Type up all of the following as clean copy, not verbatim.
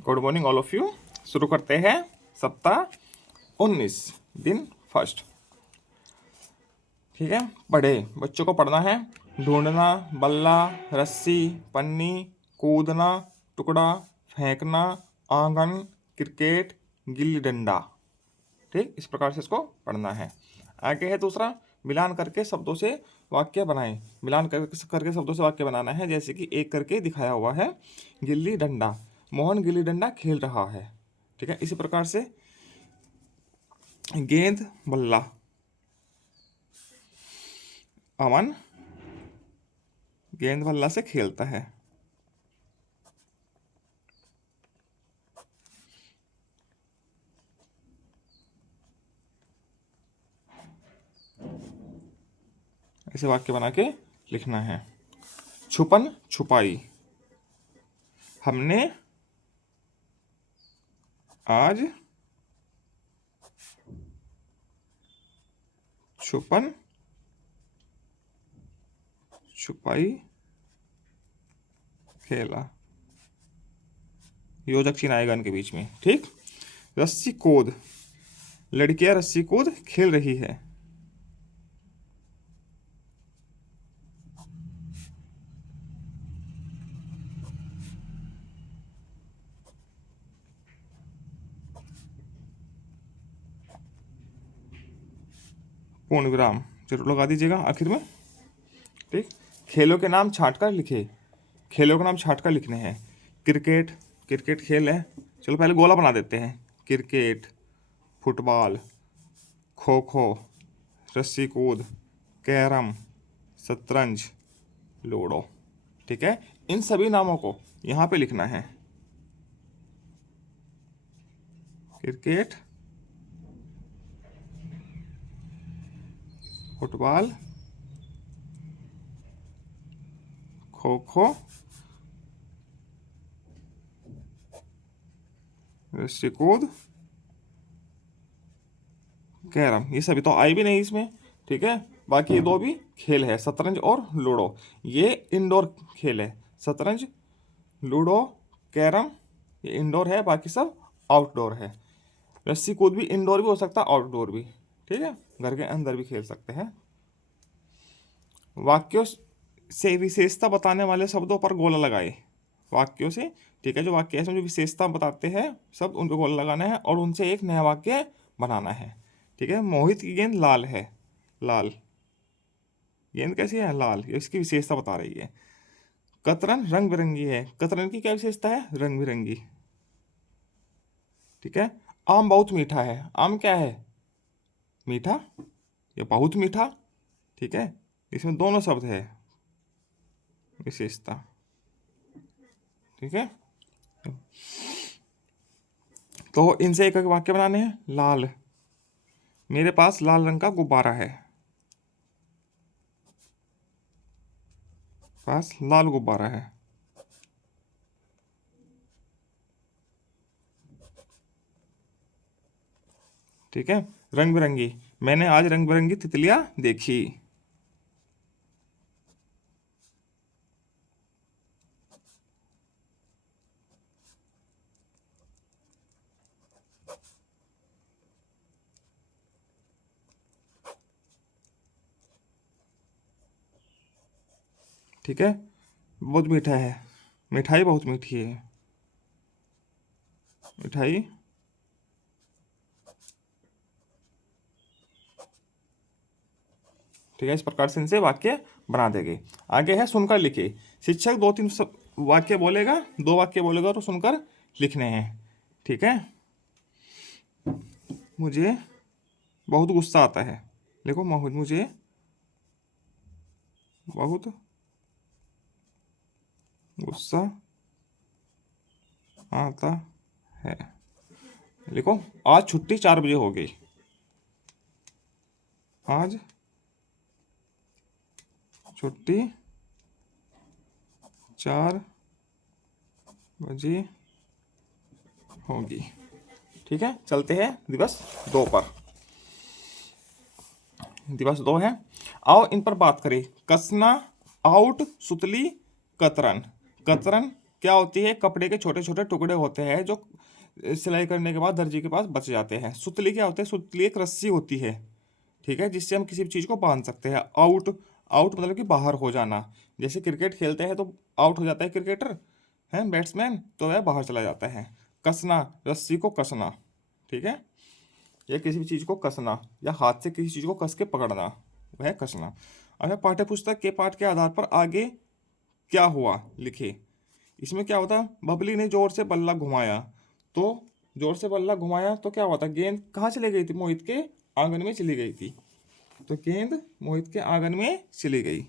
Good morning all of you. शुरू करते हैं सप्ताह 19 दिन फर्स्ट। ठीक है, पढ़े बच्चों को पढ़ना है। ढूंढना, बल्ला, रस्सी, पन्नी, कूदना, टुकड़ा, फेंकना, आंगन, क्रिकेट, गिल्ली डंडा। ठीक, इस प्रकार से इसको पढ़ना है। आगे है दूसरा, मिलान करके शब्दों से वाक्य बनाएं। मिलान करके शब्दों से वाक्य बनाना है, जैसे कि एक करके दिखाया हुआ है। गिल्ली डंडा, मोहन गिल्ली डंडा खेल रहा है। ठीक है, इसी प्रकार से गेंद बल्ला, अमन गेंद बल्ला से खेलता है। ऐसे वाक्य बना के लिखना है। छुपन छुपाई, हमने आज छुपन छुपाई खेला। योजक चिन्ह आएगा इनके बीच में। ठीक, रस्सी कूद, लड़कियां रस्सी कूद खेल रही है। पूर्ण विराम जरूर लगा दीजिएगा आखिर में। ठीक, खेलों के नाम छांट कर लिखे। खेलों के नाम छांट कर लिखने हैं। क्रिकेट, क्रिकेट खेल है, चलो पहले गोला बना देते हैं। क्रिकेट, फुटबॉल, खो खो, रस्सी कूद, कैरम, शतरंज, लूडो। ठीक है, इन सभी नामों को यहाँ पे लिखना है। क्रिकेट, फुटबॉल, खो खो, रस्सी कूद, कैरम। ये सभी तो आई भी नहीं इसमें। ठीक है, बाकी ये दो भी खेल है, शतरंज और लूडो। ये इंडोर खेल है। शतरंज, लूडो, कैरम ये इंडोर है, बाकी सब आउटडोर है। रस्सी कूद भी इंडोर भी हो सकता है, आउटडोर भी। ठीक है, घर के अंदर भी खेल सकते हैं। वाक्यों से विशेषता बताने वाले शब्दों पर गोला लगाए। वाक्यों से, ठीक है, जो वाक्य है जो विशेषता बताते हैं शब्द, उन पर गोला लगाना है और उनसे एक नया वाक्य बनाना है। ठीक है, मोहित की गेंद लाल है। लाल गेंद कैसी है? लाल, ये इसकी विशेषता बता रही है। कतरन रंग बिरंगी है। कतरन की क्या विशेषता है? रंग बिरंगी। ठीक है, आम बहुत मीठा है। आम क्या है? मीठा या बहुत मीठा। ठीक है, इसमें दोनों शब्द है विशेषता। ठीक है, तो इनसे एक एक वाक्य बनाने हैं। लाल, मेरे पास लाल रंग का गुब्बारा है। पास लाल गुब्बारा है। ठीक है, रंग बिरंगी, मैंने आज रंग बिरंगी तितलियां देखी। ठीक है, बहुत मीठा है। मिठाई बहुत मीठी है। मिठाई ठीक है, इस प्रकार से इनसे वाक्य बना देंगे। आगे है सुनकर लिखे। शिक्षक दो तीन वाक्य बोलेगा, दो वाक्य बोलेगा तो सुनकर लिखने हैं। ठीक है, मुझे बहुत गुस्सा आता है। लिखो, मुझे बहुत गुस्सा आता है। लिखो, आज छुट्टी 4 बजे हो गई। आज छुट्टी 4 बजे होगी। ठीक है, चलते हैं दिवस 2 पर। दिवस 2 है, आओ इन पर बात करें। कसना, आउट, सुतली, कतरन। कतरन क्या होती है, कपड़े के छोटे छोटे टुकड़े होते हैं जो सिलाई करने के बाद दर्जी के पास बच जाते हैं। सुतली क्या होता है, सुतली एक रस्सी होती है, ठीक है, जिससे हम किसी भी चीज़ को बांध सकते हैं। आउट, आउट मतलब कि बाहर हो जाना। जैसे क्रिकेट खेलते हैं तो आउट हो जाता है क्रिकेटर, है बैट्समैन, तो वह बाहर चला जाता है। कसना, रस्सी को कसना, ठीक है, या किसी भी चीज़ को कसना या हाथ से किसी चीज़ को कस के पकड़ना, वह कसना। अच्छा, पाठ्य पुस्तक के पाठ के आधार पर आगे क्या हुआ लिखे। इसमें क्या होता, बबली ने जोर से बल्ला घुमाया, तो जोर से बल्ला घुमाया तो क्या हुआ था, गेंद कहाँ चली गई थी, मोहित के आंगन में चली गई थी। तो गेंद मोहित के आंगन में चली गई।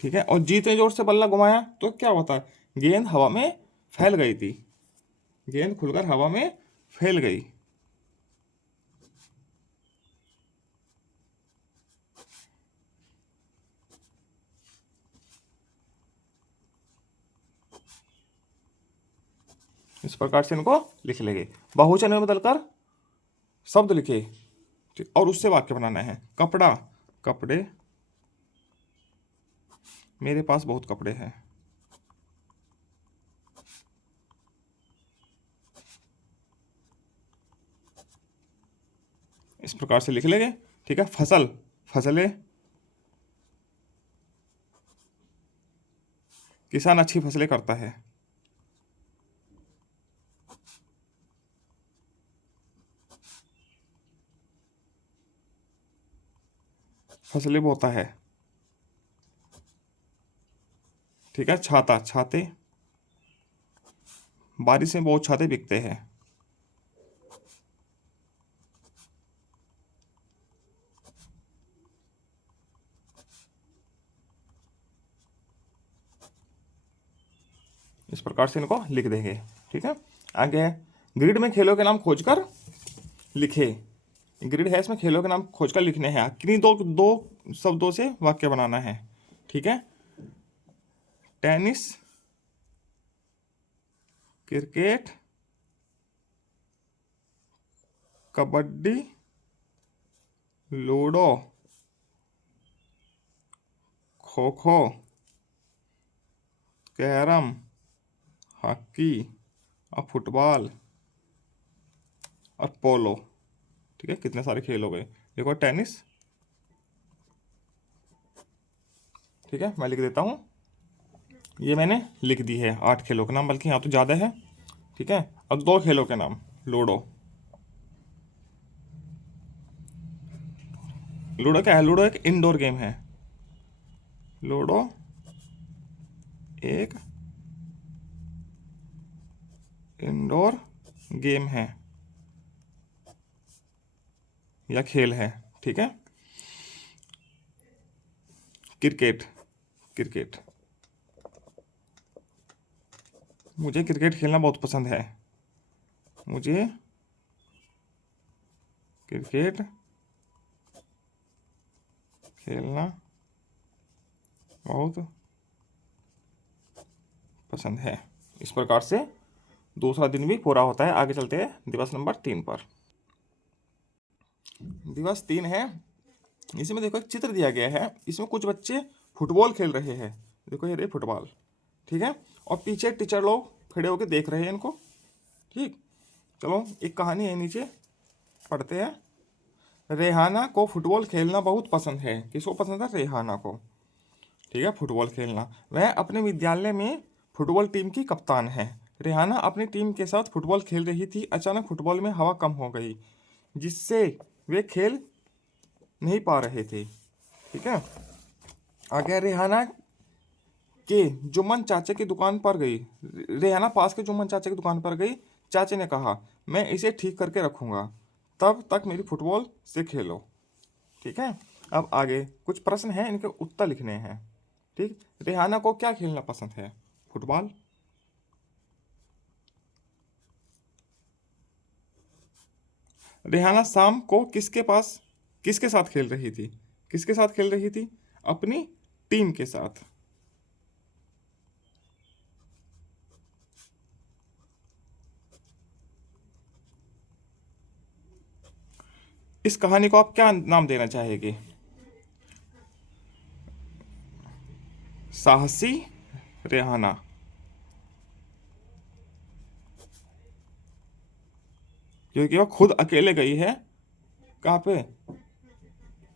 ठीक है, और जीत ने जोर से बल्ला घुमाया तो क्या होता है, गेंद हवा में फैल गई थी, गेंद खुलकर हवा में फैल गई। इस प्रकार से इनको लिख लेंगे। बहुवचन में बदलकर शब्द लिखे, ठीक, और उससे वाक्य बनाना है। कपड़ा, कपड़े, मेरे पास बहुत कपड़े हैं। इस प्रकार से लिख लेंगे, ठीक है। फसल, फसलें, किसान अच्छी फसलें करता है। फसलें बोता है, ठीक है। छाता, छाते, बारिश में बहुत छाते बिकते हैं। इस प्रकार से इनको लिख देंगे, ठीक है। आगे है, ग्रिड में खेलों के नाम खोजकर लिखे। ग्रिड है, इसमें खेलों के नाम खोजकर लिखने हैं। किन्हीं दो दो शब्दों से वाक्य बनाना है, ठीक है। Tennis, cricket, kabaddi, ludo, kho kho, carrom, hockey और फुटबॉल और पोलो, ठीक है। कितने सारे खेल हो गए, देखो टेनिस, ठीक है, मैं लिख देता हूँ। ये मैंने लिख दी है 8 खेलों के नाम, बल्कि यहाँ तो ज़्यादा है, ठीक है। अब 2 खेलों के नाम, लूडो, लूडो क्या है, लूडो एक इंडोर गेम है। लूडो एक इंडोर गेम है या खेल है, ठीक है। क्रिकेट, क्रिकेट, मुझे क्रिकेट खेलना बहुत पसंद है। मुझे क्रिकेट खेलना बहुत पसंद है। इस प्रकार से दूसरा दिन भी पूरा होता है। आगे चलते हैं दिवस नंबर 3 पर। दिवस 3 है, इसमें देखो एक चित्र दिया गया है। इसमें कुछ बच्चे फुटबॉल खेल रहे हैं, देखो ये रही फुटबॉल, ठीक है। और पीछे टीचर लोग खड़े होकर देख रहे हैं इनको, ठीक। चलो एक कहानी है, नीचे पढ़ते हैं। रेहाना को फुटबॉल खेलना बहुत पसंद है। किसको पसंद है, रेहाना को, ठीक है, फुटबॉल खेलना। वह अपने विद्यालय में फुटबॉल टीम की कप्तान है। रेहाना अपनी टीम के साथ फुटबॉल खेल रही थी। अचानक फुटबॉल में हवा कम हो गई, जिससे वे खेल नहीं पा रहे थे, ठीक है। आगे रेहाना के जुम्मन चाचा की दुकान पर गई। रेहाना पास के जुम्मन चाचा की दुकान पर गई। चाचा ने कहा, मैं इसे ठीक करके रखूंगा, तब तक मेरी फुटबॉल से खेलो, ठीक है। अब आगे कुछ प्रश्न हैं, इनके उत्तर लिखने हैं, ठीक। रेहाना को क्या खेलना पसंद है, फुटबॉल। रेहाना शाम को किसके साथ खेल रही थी, किसके साथ खेल रही थी, अपनी टीम के साथ। इस कहानी को आप क्या नाम देना चाहेंगे? साहसी रेहाना। क्योंकि वो खुद अकेले गई है, कहाँ पे?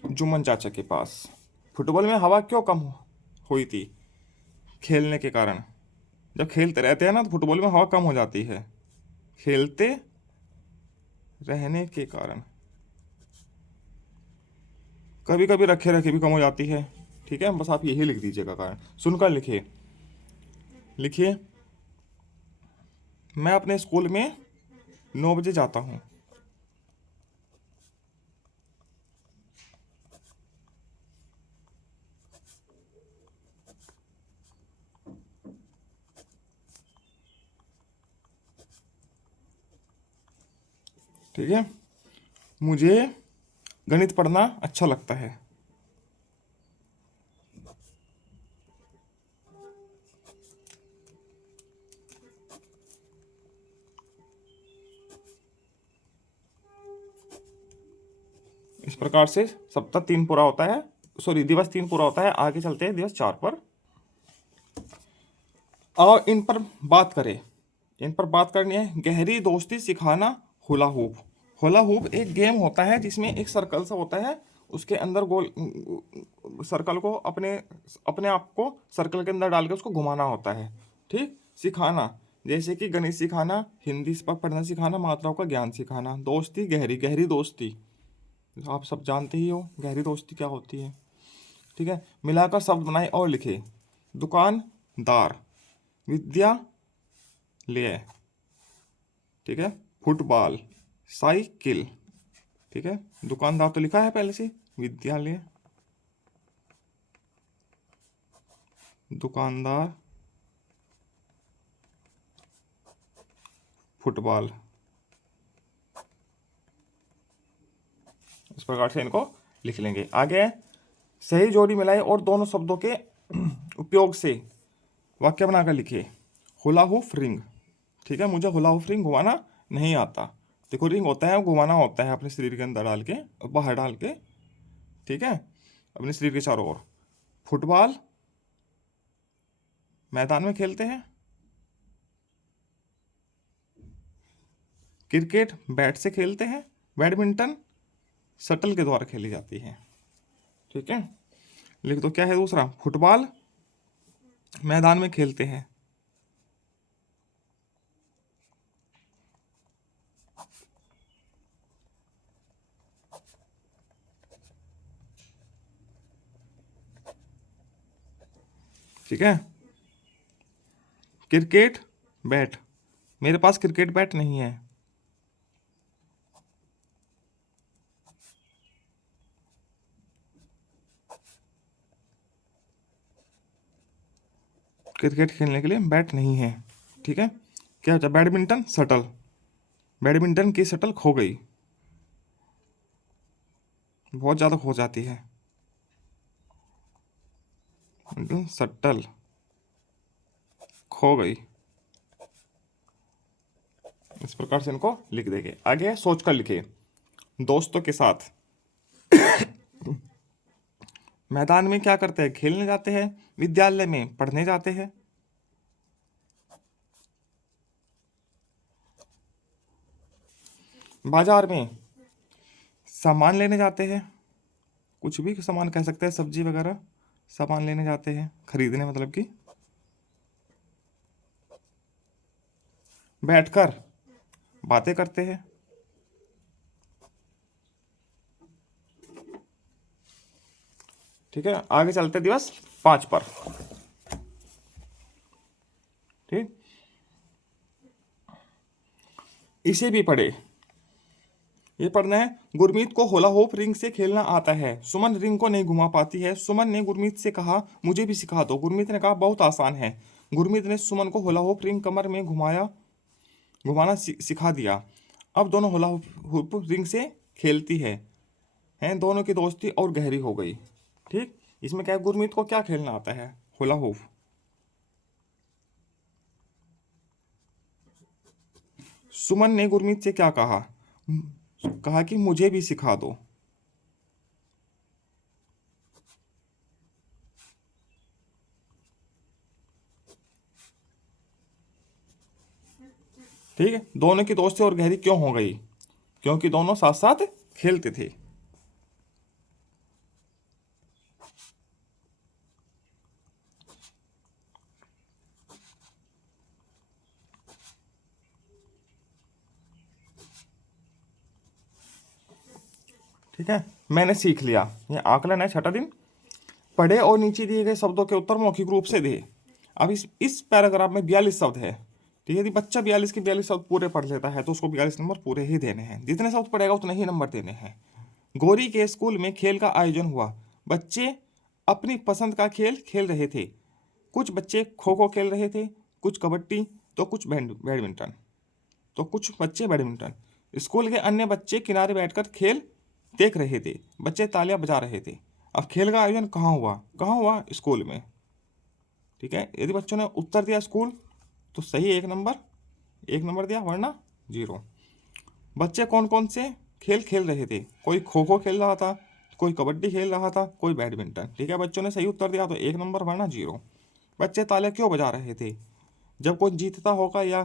जुम्मन चाचा के पास। फुटबॉल में हवा क्यों कम हुई थी? खेलने के कारण। जब खेलते रहते हैं ना तो फुटबॉल में हवा कम हो जाती है, खेलते रहने के कारण। कभी कभी रखे रखे भी कम हो जाती है। ठीक है, बस आप यही लिख दीजिएगा कारण। सुनकर लिखिए, लिखिए, मैं अपने स्कूल में 9 बजे जाता हूँ। ठीक है, मुझे गणित पढ़ना अच्छा लगता है। इस प्रकार से सप्ताह 3 पूरा होता है, सॉरी दिवस 3 पूरा होता है। आगे चलते हैं दिवस 4 पर। और इन पर बात करें, इन पर बात करनी है। गहरी दोस्ती सिखाना हुला हूप। हुला हूप एक गेम होता है जिसमें एक सर्कल सा होता है, उसके अंदर गोल सर्कल को अपने अपने आप को सर्कल के अंदर डाल के उसको घुमाना होता है। ठीक, सिखाना जैसे कि गणित सिखाना, हिंदी पढ़ना सिखाना, मात्राओं का ज्ञान सिखाना। दोस्ती गहरी, गहरी दोस्ती आप सब जानते ही हो गहरी दोस्ती क्या होती है। ठीक है, मिलाकर शब्द बनाए और लिखे। दुकानदार, विद्या लिए, ठीक है, फुटबॉल, साइकिल। ठीक है, दुकानदार तो लिखा है पहले से, विद्यालय, दुकानदार, फुटबॉल। इस प्रकार से इनको लिख लेंगे। आगे सही जोड़ी मिलाए और दोनों शब्दों के उपयोग से वाक्य बनाकर लिखिए। Hula HUF ring. ठीक है, मुझे हुला हुफ रिंग घुमाना नहीं आता। देखो रिंग होता है, घुमाना होता है अपने शरीर के अंदर डाल के, बाहर डाल के। ठीक है, अपने शरीर के चारों ओर। फुटबॉल मैदान में खेलते हैं। क्रिकेट बैट से खेलते हैं। बैडमिंटन शटल के द्वारा खेली जाती है। ठीक है, लिख दो क्या है दूसरा। फुटबॉल मैदान में खेलते हैं। ठीक है, क्रिकेट बैट, मेरे पास क्रिकेट बैट नहीं है। क्रिकेट खेलने के लिए बैट नहीं है। ठीक है, क्या होता है? बैडमिंटन शटल, बैडमिंटन की शटल खो गई, बहुत ज़्यादा खो जाती है। शटल खो गई। इस प्रकार से इनको लिख देंगे। आगे सोच कर लिखिए। दोस्तों के साथ मैदान में क्या करते हैं? खेलने जाते हैं। विद्यालय में पढ़ने जाते हैं। बाजार में सामान लेने जाते हैं। कुछ भी सामान कह सकते हैं, सब्जी वगैरह सामान लेने जाते हैं, खरीदने मतलब कि। बैठकर बातें करते हैं। ठीक है, आगे चलते दिवस 5 पर। ठीक, इसे भी पढ़े। ये पढ़ना है। गुरमीत को होला होप रिंग से खेलना आता है। सुमन रिंग को नहीं घुमा पाती है। सुमन ने गुरमीत से कहा मुझे भी सिखा दो। गुरमीत ने कहा बहुत आसान है। गुरमीत ने सुमन को होला होप रिंग कमर में घुमाना सिखा दिया। अब दोनों होला होप रिंग से खेलती है। हैं, दोनों की दोस्ती और गहरी हो गई। ठीक, इसमें क्या है? गुरमीत को क्या खेलना आता है? होला होप। सुमन ने गुरमीत से क्या कहा? कहा कि मुझे भी सिखा दो। ठीक है, दोनों की दोस्ती और गहरी क्यों हो गई? क्योंकि दोनों साथ साथ खेलते थे। ठीक है, मैंने सीख लिया। ये आकलन है, छठा दिन। पढ़े और नीचे दिए गए शब्दों के उत्तर मौखिक रूप से दे। अब इस पैराग्राफ में 42 शब्द है। ठीक है, यदि बच्चा 42 के 42 शब्द पूरे पढ़ लेता है तो उसको 42 नंबर पूरे ही देने हैं। जितने शब्द पढ़ेगा उतने ही नंबर देने हैं। गौरी के स्कूल में खेल का आयोजन हुआ। बच्चे अपनी पसंद का खेल खेल रहे थे। कुछ बच्चे खो खो खेल रहे थे, कुछ कबड्डी, तो कुछ बैडमिंटन। स्कूल के अन्य बच्चे किनारे बैठकर खेल देख रहे थे। बच्चे तालियां बजा रहे थे। अब खेल का आयोजन कहाँ हुआ? स्कूल में। ठीक है, यदि बच्चों ने उत्तर दिया स्कूल तो सही 1 नंबर दिया, वरना 0। बच्चे कौन कौन से खेल खेल रहे थे? कोई खो खो खेल रहा था, कोई कबड्डी खेल रहा था, कोई बैडमिंटन। ठीक है, बच्चों ने सही उत्तर दिया तो 1 नंबर, वरना 0। बच्चे तालियां क्यों बजा रहे थे? जब कोई जीतता होगा या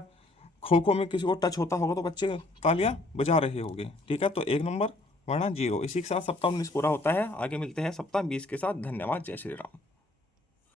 खो खो में किसी को टच होता होगा तो बच्चे तालियां बजा रहे होंगे। ठीक है, तो 1 नंबर, वरना 0। इसी के साथ सप्ताह 19 पूरा होता है। आगे मिलते हैं सप्ताह 20 के साथ। धन्यवाद। जय श्री राम।